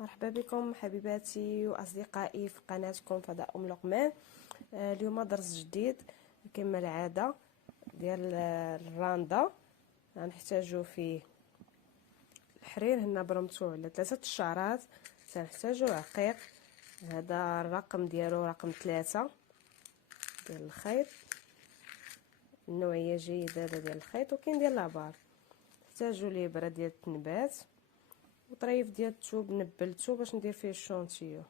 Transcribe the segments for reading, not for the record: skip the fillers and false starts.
مرحبا بكم حبيباتي واصدقائي في قناتكم فضاء لقمان. اليوم درس جديد كما العاده ديال الراندا. غنحتاجو فيه الحرير هنا برمتو على 3 الشعرات. سنحتاجو عقيق، هذا الرقم ديالو رقم 3 ديال الخيط، النوعيه جيده هذا ديال الخيط وكاين ديال الابار. نحتاجو الابره ديال التنبات وطريف ديال الثوب نبلتو باش ندير فيه الشونتيو.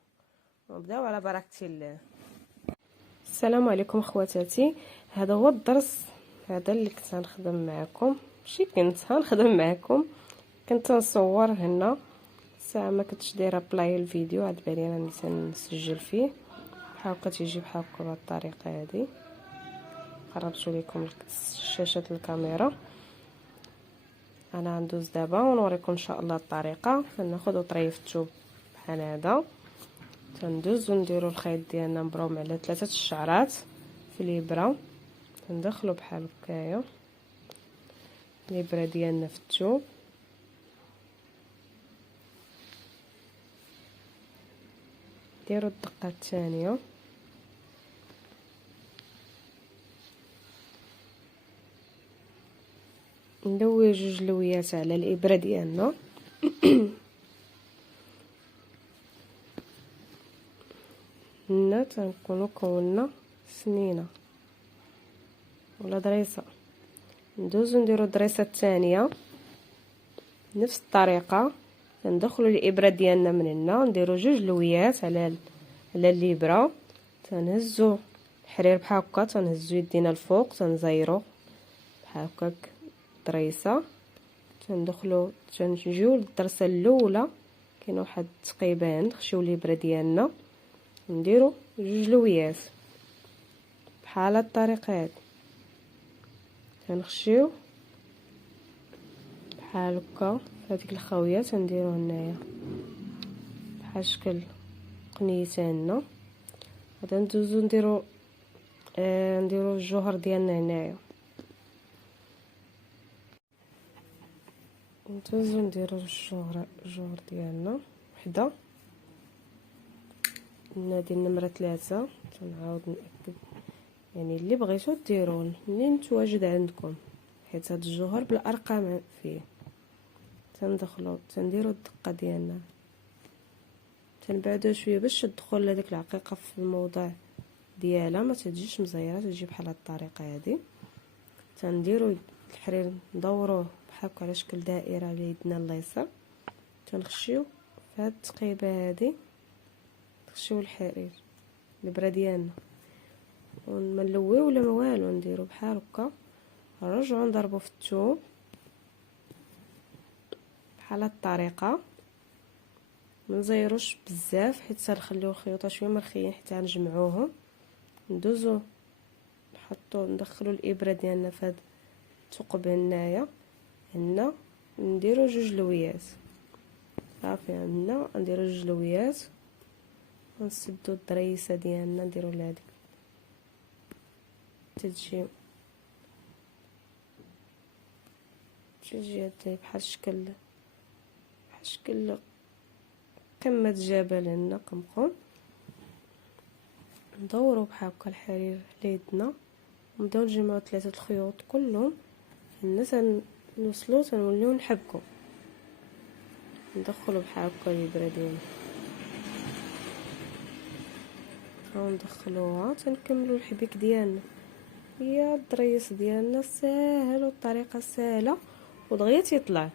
ونبداو على بركه الله. السلام عليكم اخواتاتي، هذا هو الدرس هذا اللي كنت غنخدم معكم، ماشي كنت غنخدم معكم، كنت نصور هنا ساعه ما كنتش دايره بلاي الفيديو، عاد بالي راني تنسجل فيه بحال هكا تيجي بحال هكا بهذه الطريقه هذه. قربت لكم شاشه الكاميرا. انا ندوز دابا ونوريكم ان شاء الله الطريقه. ناخذ طريف الثوب بحال هذا، تندوز ونديروا الخيط ديالنا مبروم على 3 الشعرات في الابره، ندخلوا بحال هكايا الابره ديالنا في الثوب، ديروا الدقه الثانيه، ندوي جوج لويات على الابره ديالنا هنا تنكونوا كونا سنينه ولا ضريسه. ندوزو نديرو الضريسه الثانيه نفس الطريقه، تندخلوا الابره ديالنا من هنا، نديرو جوج لويات على الابره، تنهزو الحرير بحال هكا، تنهزو يدينا الفوق، تنزيرو بحال هكاك ضريسه، تندخلو تنجيو للضرسه الاولى، كاين واحد التقيبان، نخشيو الابره ديالنا نديرو جوج لويات بحال هاد الطريقه هادي، تنخشيو بحال هكا هذيك الخاويه، تنديرو هنايا بحال شكل قنيتاننا. غادا ندوزو نديرو الجوهر ديالنا هنايا، ندوزو نديرو الجوهر ديالنا وحده نادي النمره 3. تنعاود ناكد يعني اللي بغيتو ديروه منين متواجد عندكم، حيت هاد الجوهر بالارقام فيه. تندخلو تنديرو الدقه ديالنا، تنبعدو شويه باش تدخل هذيك العقيقه في الموضع ديالها، ما تجيش مزيره، تجي بحال هاد الطريقه هذه. تنديرو الحرير ندوروه بحال هكا على شكل دائره على يدنا اليسار، تنخشيو في هاد التقيبه هذه، نخشيو الحرير الابره ديالنا وما نلويو ولا ما والو، نديرو بحال هكا، نرجعو نضربو في الثوب بحال هاد الطريقه، ما نزيروش بزاف حيت سنخليو الخيوطه شويه مرخيين حتى نجمعوهم. ندوزو نحطو ندخلو الابره ديالنا في هاد الثقب هنايا، هنا نديرو جوج لويات صافي، هنا نديرو جوج لويات ونسدو الضريسه ديالنا، نديرو لها هذيك تجي بحال شكل قمه جبل هنا قمقم. ندورو بحال هكا الحرير على يدنا ونبداو نجمعو 3 الخيوط كلهم هنا، تنوصلو تنوليو نحبكو، ندخلو بحال هكا الابره ديالنا وندخلوها، تنكملو الحبيك ديالنا. هي الضريس ديالنا ساهل والطريقه سهله ودغيا تيطلع.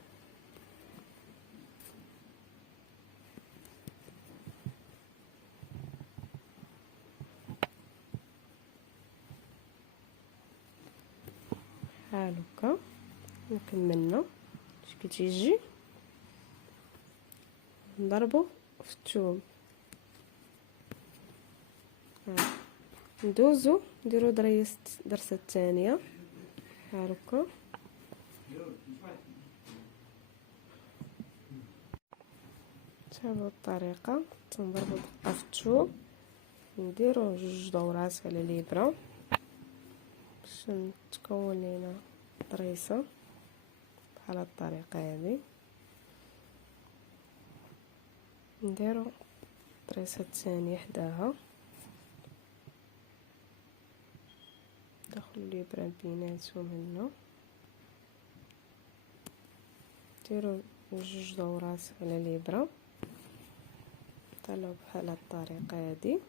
بحال هكا وكملنا اش كتيجي نضربو في الثوب، ندوزو نديرو درسه الثانيه بحال هكا، تابعوا الطريقه، تنضربو دقه في الثوب، نديرو جوج دورات على الابره باش تكون لينا ضريسه بحال هاد الطريقه هذه. نديرو الطريسه الثانيه حداها، ندخلو الابره بيناتهم هنا، نديرو جوج دورات على الابره، نطلعو بحال هاد الطريقه هادي،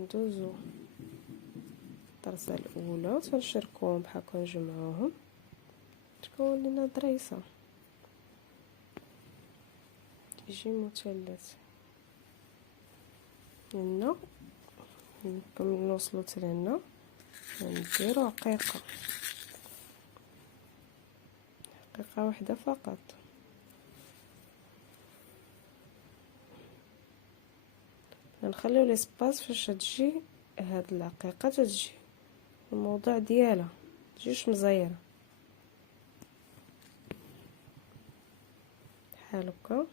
ندوزو الطرسه الاولى تنشركوهم بحال هكا نجمعوهم تكون لينا دريسه، تيجي مثلث هنا. ملي نوصلو حتى لهنا نديرو حقيقه واحده فقط، غنخليو ليسباس فاش تجي هاد العقيقه تجي الموضوع ديالها تجيش مزيره بحال هكا.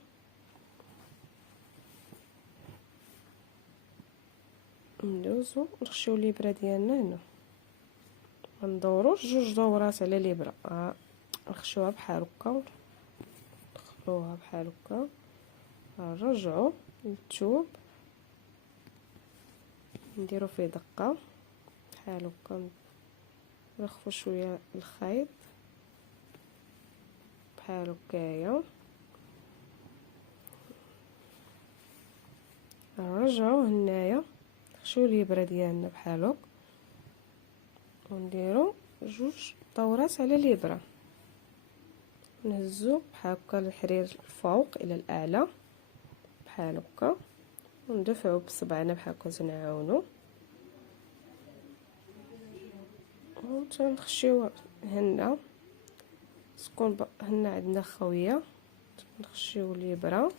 ندوزو نخشيو الابره ديالنا هنا، مندوروش جوج دورات على الابره، نخشيوها بحال هكا، ندخلوها بحال هكا، نرجعو للثوب نديرو فيه دقه بحال هكا، نرخفو شويه الخيط بحال هكايا، نرجعو هنايا نخشيو الابره ديالنا بحال هكا ونديرو جوج دورات على الابره، نهزو بحال هكا الحرير الفوق الى الاعلى بحال هكا، وندفعو بصبعنا بحال هكا تنعاونو، وتنخشيو هنا تكون هنا عندنا خويه، نخشيو الابره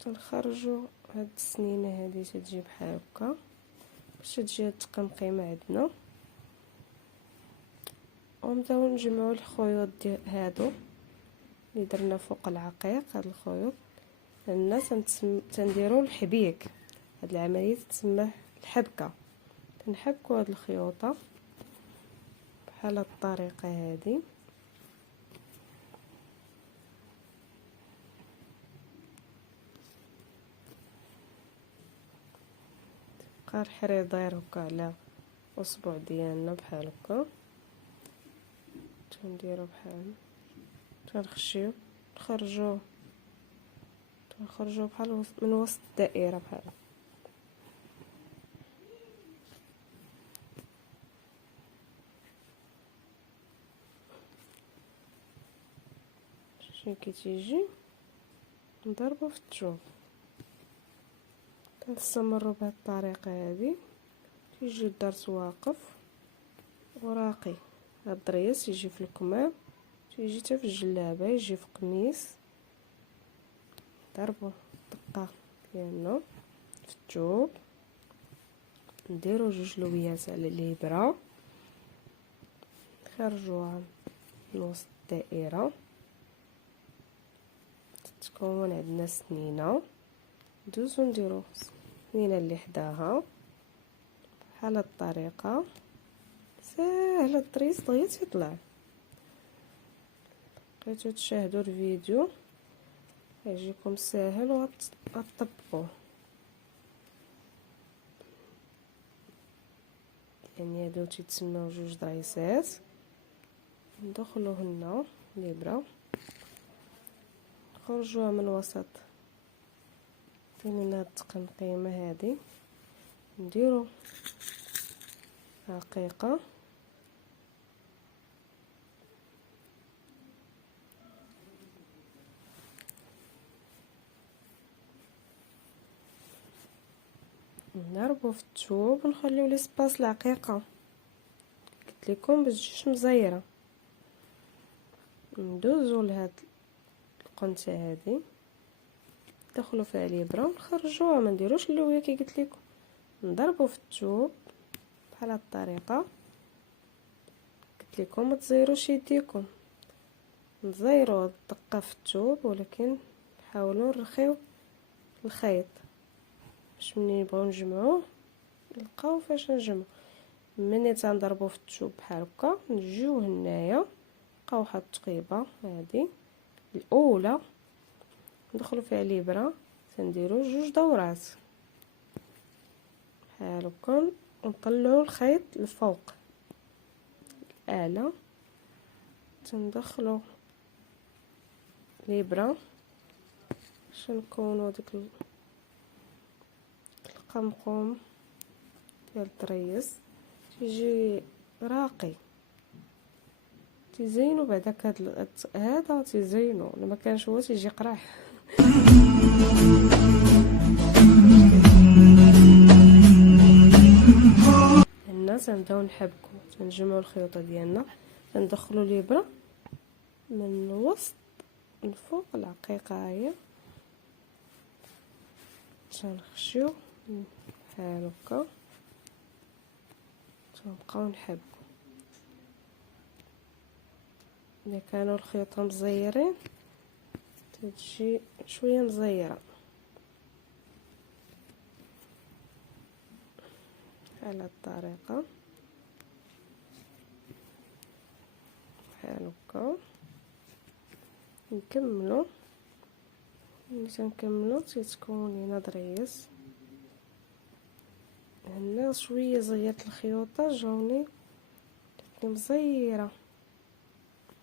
تنخرجو هاد السنينه هادي تتجي بحال هكا باش تجي هاد التقمقيمه عندنا، ونبداو نجمعو الخيوط هادو اللي درنا فوق العقيق. هاد الخيوط لان تنديرو الحبيك، هاد العمليه تسمى الحبكه، تنحبكو هاد الخيوطه بحال هاد الطريقه هادي، تبقى الحرير داير هكا على الاصبع ديالنا بحال هكا، تنديرو بحال تنخشيو نخرجوه بحال من وسط الدائره بحال هكا. شتي كي تيجي نضربو في الثوب، تنستمروا بهذه الطريقه هذه، تيجي الدرس واقف وراقي. هاد الدريس يجي في الكمام، تيجي حتى في الجلابه، يجي في قميص. ضربوا الدقه ديالنا في الثوب، نديرو جوج لويات على الابره، نخرجوها من وسط الدائره، تتكون عندنا سنينه، ندوزو نديرو سنينه اللي حداها بحال هاد الطريقه. ساهله الطريس دغيا تيطلع. بغيتو تشاهدوا الفيديو يجيكم ساهل وغتطبقوه، يعني هادو تيتسموا جوج دريسات. ندخلو هنا الابره، نخرجوها من وسط هاد التقنقيمه هادي، نديرو حقيقه نضربو في الثوب ونخليو ليسباس العقيقه، قلت لكم باش تجيش مزيره. ندوزو لهاد القنته هادي، ندخلو فيها الابره ونخرجوها، ما نديروش اللويه كي قلت لكم، نضربو في الثوب بحال هاد الطريقه. قلت لكم ما تزيروش يديكم، نزيرو الدقه في الثوب، ولكن نحاولوا نرخيو الخيط باش ملي نبغيو نجمعوه نلقاو فاش نجمعو. ملي تنضربو في الثوب بحال هكا، نجيو هنايا نلقاو واحد التقيبه هادي الاولى ندخلوا فيها الابره تنديروا 2 دورات بحال هكا ونطلعوا الخيط لفوق الاعلى، تندخلوا الابره باش نكونوا ديك القمقم ديال الطريس تيجي راقي، تيزينوا بعداك هذا تيزينوا، لما كانش هو تيجي قراح. هنا تنبداو نحبكو، تنجمعوا الخيوطه ديالنا، تندخلوا الابره من الوسط الفوق العقيقه هي، تنخشيو بحال هكا، تنبقاو نحبكو. اذا كانوا الخيوط مزيرين تجي شويه مزيره على الطريقه بحال هكا. نكملوا ملي تنكملوا تيتكون لينا ضريس. هنا شويه زيرت الخيوطه جاوني مزيره،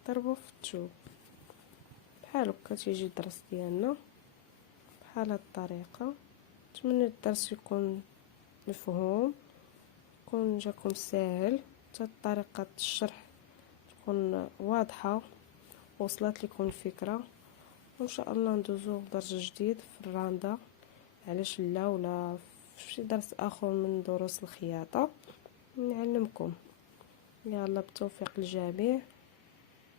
ضربوا في الثوب بحال هكا تيجي الدرس ديالنا بحال هاد الطريقه. نتمنى الدرس يكون مفهوم، يكون جاكم ساهل، حتى طريقه الشرح تكون واضحه، وصلت لكم الفكره. وان شاء الله ندوزو درس جديد في الراندا، علاش لا، ولا في شي درس اخر من دروس الخياطه نعلمكم. يلا بالتوفيق للجميع،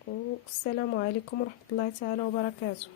والسلام عليكم ورحمه الله تعالى وبركاته.